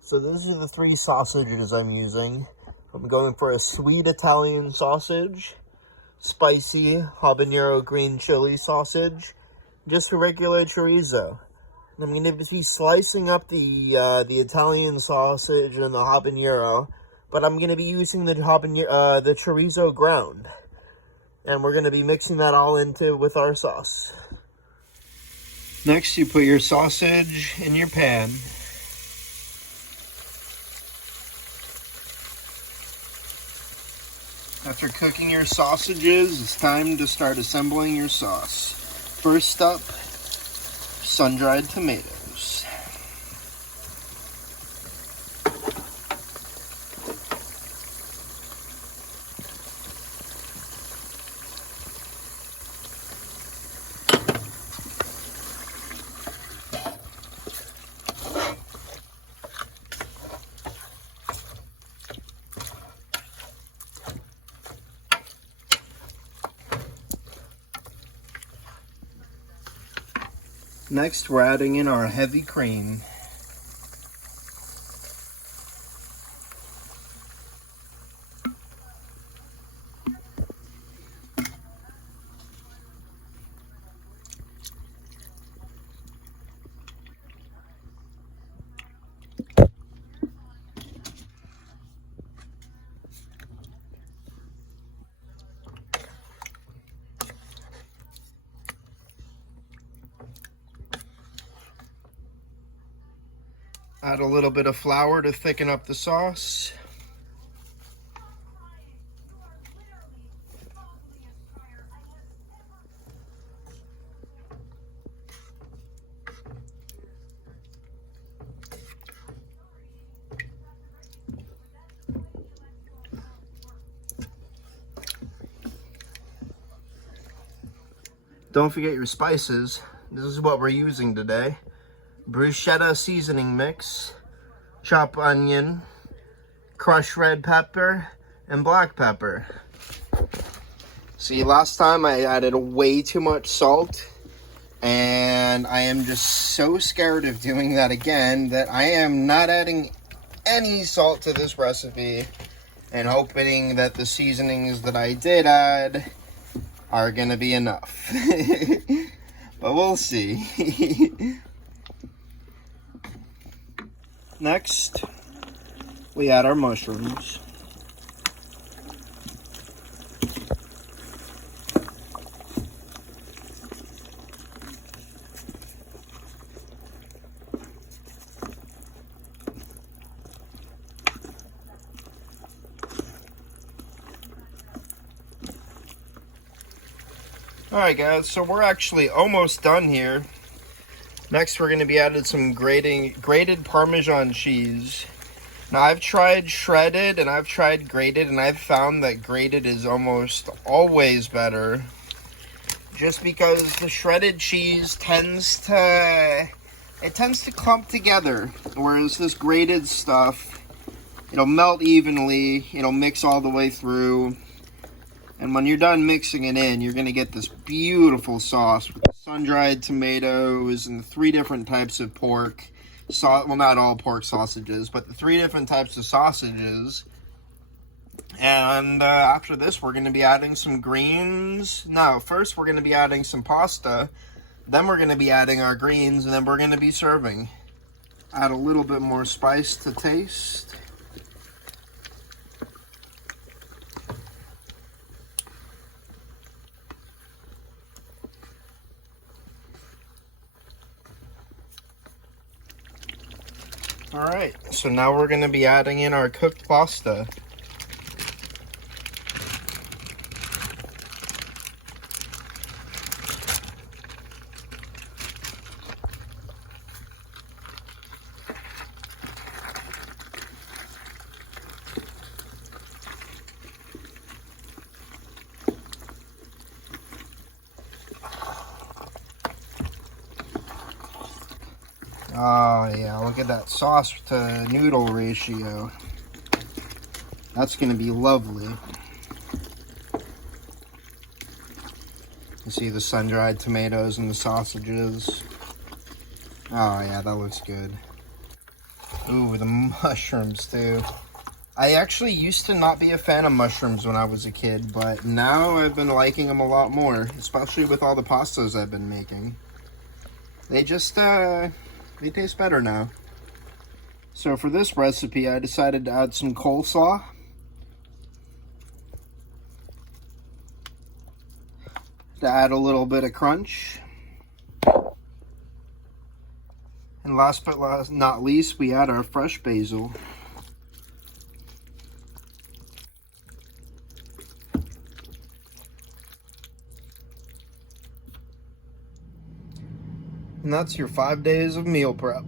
So those are the 3 sausages I'm using. I'm going for a sweet Italian sausage, spicy habanero green chili sausage, just a regular chorizo. And I'm going to be slicing up the Italian sausage and the habanero, but I'm going to be using the chorizo ground. And we're going to be mixing that all into with our sauce. Next, you put your sausage in your pan. After cooking your sausages, it's time to start assembling your sauce. First up, sun-dried tomatoes. Next, we're adding in our heavy cream. Add a little bit of flour to thicken up the sauce. Don't forget your spices. This is what we're using today. Bruschetta seasoning mix, chopped onion, crushed red pepper, and black pepper. See, last time I added way too much salt, and I am just so scared of doing that again that I am not adding any salt to this recipe, and hoping that the seasonings that I did add are gonna be enough. But we'll see. Next, we add our mushrooms. Alright guys, so we're actually almost done here. Next we're going to be adding some grated Parmesan cheese. Now I've tried shredded and I've tried grated, and I've found that grated is almost always better. Just because the shredded cheese tends to clump together, whereas this grated stuff, it'll melt evenly, it'll mix all the way through. And when you're done mixing it in, you're going to get this beautiful sauce with the sun-dried tomatoes and the 3 different types of pork. Well, not all pork sausages, but the 3 different types of sausages. And after this, we're going to be adding some greens. No, first we're going to be adding some pasta. Then we're going to be adding our greens, and then we're going to be serving. Add a little bit more spice to taste. Alright, so now we're going to be adding in our cooked pasta. Oh yeah, look at that sauce to noodle ratio. That's going to be lovely. You see the sun-dried tomatoes and the sausages. Oh yeah, that looks good. Ooh, the mushrooms too. I actually used to not be a fan of mushrooms when I was a kid, but now I've been liking them a lot more, especially with all the pastas I've been making. They just, they taste better now. So for this recipe, I decided to add some coleslaw. To add a little bit of crunch. And last but not least, we add our fresh basil. And that's your 5 days of meal prep.